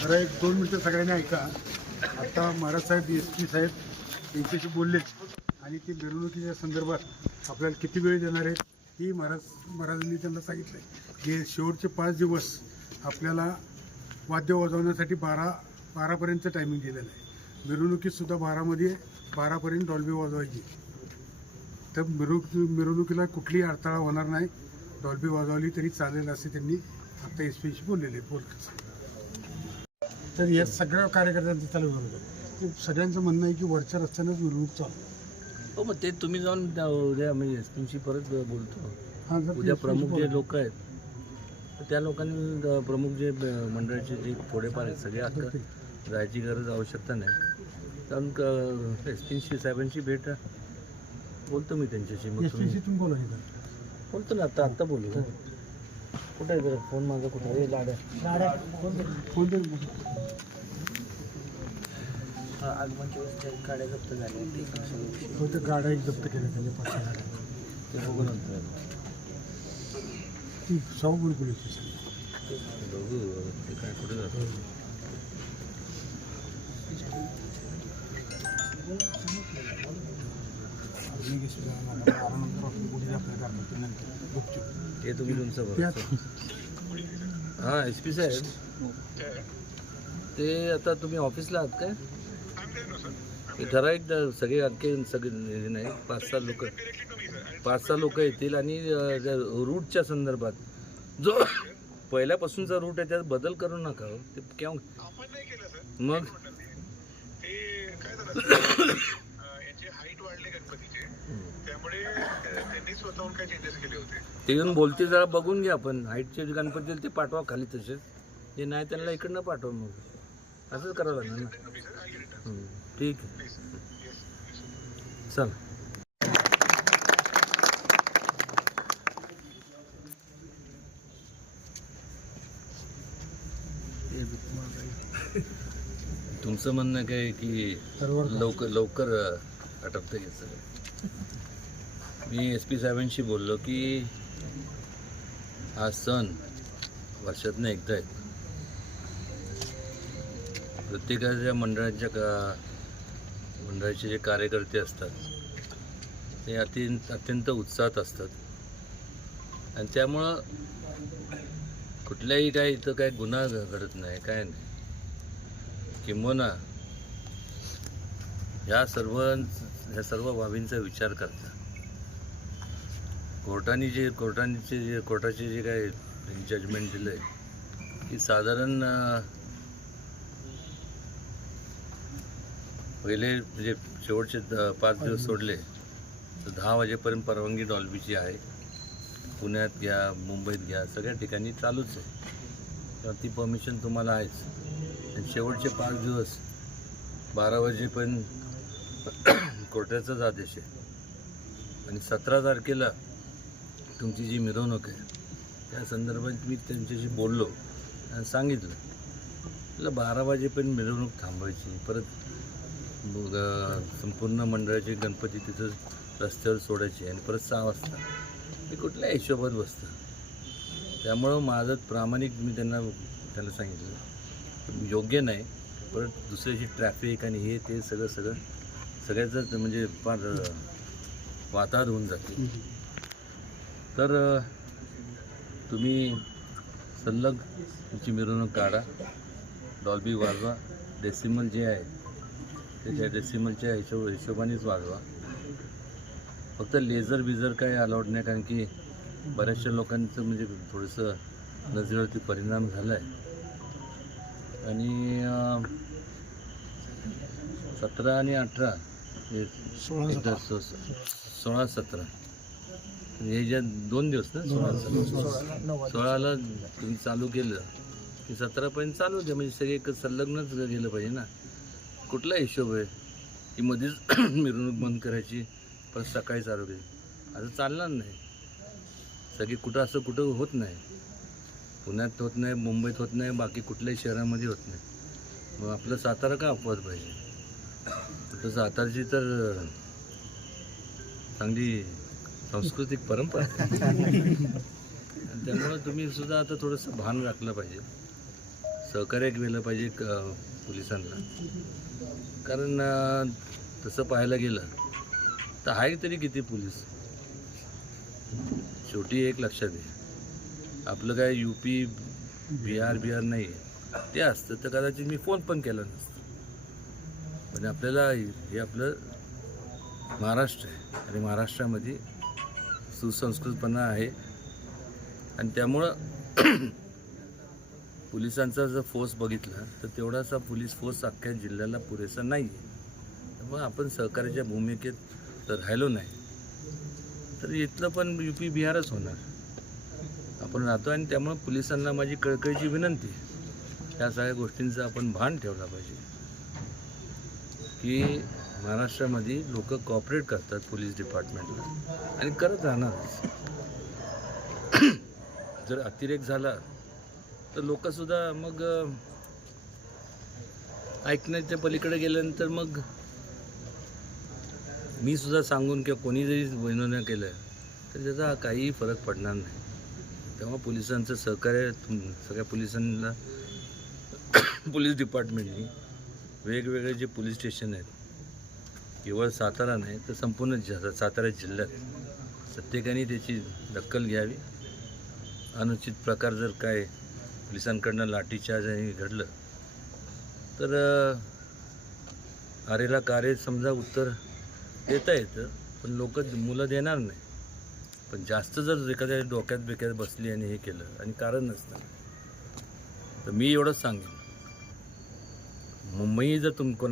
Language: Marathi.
जरा एक दोन मिनटं सगळ्यांनी ऐका. आता महाराज साहेब एस पी साहेब यांच्याशी बोलले आणि ते मिरवणुकीच्या संदर्भात आपल्याला किती वेळ देणार आहेत ही महाराज महाराजांनी त्यांना सांगितलं हे शेवटचे पाच दिवस आपल्याला वाद्य वाजवण्यासाठी बारा बारापर्यंत टायमिंग दिलेलं आहे. मिरवणुकीतसुद्धा बारामध्ये बारापर्यंत डॉल्बी वाजवायची. तर मिरवणुकी मिरवणुकीला कुठलीही अडथळा होणार नाही. डॉल्बी वाजवली तरी चालेल असे त्यांनी आता एस पीशी बोललेले बोलतात. तर या सगळ्या कार्यकर्त्यांचं आहे ते सगळ्यांचं म्हणणं आहे की वरच्या रस्त्यानंच मिरवणूक चालू. हो मग ते तुम्ही जाऊन उद्या मी एस पीशी परत बोलतो. हा उद्या प्रमुख जे. लोक आहेत त्या लोकांनी प्रमुख जे मंडळाचे जे थोडेफार आहेत सगळे आता जायची गरज आवश्यकता नाही. कारण एस पीशी साहेबांशी भेट बोलतो मी त्यांच्याशी मग तुम्ही. बोला. बोलतो ना आता आत्ता बोलू. कुठं आहे जरा फोन माझा कुठं? आहे लाड्या. कोण तरी बोला. आगमनच्या वेळेस गाड्या जप्त झाल्या. हो ते गाड्या एक जप्त केल्या त्यांनी पाच गाड्या. ते बघू नंतर ती शाहू पोलीस स्टेशन बघू ते काय कुठे जातं करतात ते नंतर गुपचूप. ते तुम्ही तुमचं बघा हां एस पी साहेब. ते आता तुम्ही ऑफिसला आहात काय? ते ठराविक सगळे अख्खे सगळे नाही पाच सहा लोक. पाच सहा लोक येतील आणि रूटच्या संदर्भात. जो पहिल्यापासूनचा रूट आहे त्यात बदल करू नका हो. ते केव्हा? मग यांचे हाईट वाढले गणपतीचे त्यामुळे त्यांनी स्वतःहून काय चेंजेस केले होते. ते येऊन बोलते जरा बघून घ्या आपण. हाईटचे जे गणपती आहेत ते पाठवा खाली तसेच. जे नाही त्यांना इकडनं पाठवा मग. असंच करावं लागणार ना. हं, ठीक आहे. चल. तुमचं म्हणणं काय की लवकर लवकर आटपतं हे सगळं? मी एस पी साहेबांशी बोललो की हा सण वर्षातनं एकदा आहे. प्रत्येकाच्या मंडळाच्या का मंडळाचे जे कार्यकर्ते असतात ते अत्यंत अत्यंत उत्साहात असतात. आणि त्यामुळं कुठल्याही काय इथं काय गुन्हा घडत नाही काय नाही. किंबोना ह्या सर्व ह्या सर्व बाबींचा विचार करतात कोर्टाने जे कोर्टाने जे कोर्टाचे जे काय जजमेंट दिलं आहे की साधारण पहिले म्हणजे शेवटचे द- पाच दिवस सोडले तर दहा वाजेपर्यंत परवानगी डॉल्बीची आहे. पुण्यात घ्या मुंबईत घ्या सगळ्या ठिकाणी चालूच आहे. तर ती परमिशन तुम्हाला आहेच. आणि शेवटचे पाच दिवस बारा वाजेपर्यंत कोर्टाचाच आदेश आहे. आणि सतरा तारखेला तुमची जी मिरवणूक आहे त्या संदर्भात मी त्यांच्याशी बोललो आणि सांगितलं. म्हटलं बारा वाजेपर्यंत मिरवणूक थांबवायची. परत संपूर्ण मंडळाचे गणपती तिथं रस्त्यावर सोडायचे आणि परत सहा वाजता. हे कुठल्या हिशोबात बसतं? त्यामुळं माझं प्रामाणिक मी त्यांना त्यांना सांगितलं. योग्य नाही परत दुसऱ्याची ट्रॅफिक आणि हे ते सगळं सगळं सगळ्याचंच म्हणजे फार अं, होऊन जाते. तर तुम्ही सल्लग तुमची मिरवणूक काढा. डॉल्बी वाजवा. डेसिमल जे आहे ते त्या डेसिमलच्या हिशोब हिशोबानेच वाजवा. फक्त लेझर बिझर काय अलाउड नाही कारण की बऱ्याचशा लोकांचं म्हणजे थोडंसं नजरेवरती परिणाम झाला आहे आणि सतरा आणि अठरा सोळा सतरा. हे ज्या दोन दिवस ना सोळा सोळाला. तुम्ही चालू केलं. की सतरापर्यंत चालू द्या म्हणजे सगळे एक संलग्नच गेलं पाहिजे ना. कुठला हिशोब आहे? की मध्येच मिरवणूक बंद करायची परत सकाळी चालू केली. असं चालणार नाही. सगळी कुठं असं कुठं होत नाही. पुण्यात होत नाही मुंबईत होत नाही बाकी कुठल्याही शहरामध्ये होत नाही. मग आपलं सातारा का अपवाद पाहिजे? तर सातारची तर चांगली सांस्कृतिक परंपरा. त्यामुळं तुम्ही सुद्धा आता थोडंसं भान राखलं पाहिजे. सहकार्य केलं पाहिजे क पोलिसांना. कारण तसं पाहायला गेलं तर आहे तरी किती पोलीस? शेवटी एक लक्षात घे आपलं काय यू पी बिहार बिहार नाही आहे ते असतं तर कदाचित मी फोन पण केला नसतं. पण म्हणजे आपल्याला हे आपलं महाराष्ट्र आहे. आणि महाराष्ट्रामध्ये सुसंस्कृतपणा आहे. आणि त्यामुळं पोलिसांचा जर फोर्स बघितला तर तेवढासा पोलीस फोर्स अख्ख्या जिल्ह्याला पुरेसा नाही आहे त्यामुळं आपण सहकार्याच्या भूमिकेत तर राहिलो नाही. तर इथलं पण यू पी बिहारच होणार. आपण राहतो आणि त्यामुळं पोलिसांना माझी कळकळीची विनंती या सगळ्या गोष्टींचं आपण भान ठेवला पाहिजे. की महाराष्ट्रामध्ये लोक कॉपरेट करतात पोलीस डिपार्टमेंटला आणि करत राहणार. जर अतिरेक झाला तर लोकसुद्धा मग ऐकण्याच्या पलीकडे गेल्यानंतर मग मी सुद्धा सांगून किंवा कोणी जरी विनोद केलं तर त्याचा काहीही फरक पडणार नाही. तेव्हा पोलिसांचं सहकार्य सगळ्या पोलिसांना पोलीस डिपार्टमेंटनी वेगवेगळे जे पोलीस स्टेशन आहेत केवळ सातारा नाही तर संपूर्ण ज सातारा जिल्ह्यात प्रत्येकाने त्याची दखल घ्यावी. अनुचित प्रकार जर काय पोलिसांकडनं लाठीचार्ज आणि घडलं तर आरेला कार्य समजा उत्तर देता येतं पण लोक मुलं देणार नाही. पण जास्त जर एखाद्या डोक्यात बिक्यात बसली आणि हे केलं आणि कारण नसतं तर मी एवढंच सांगेन. मुंबई जर तुम कोणा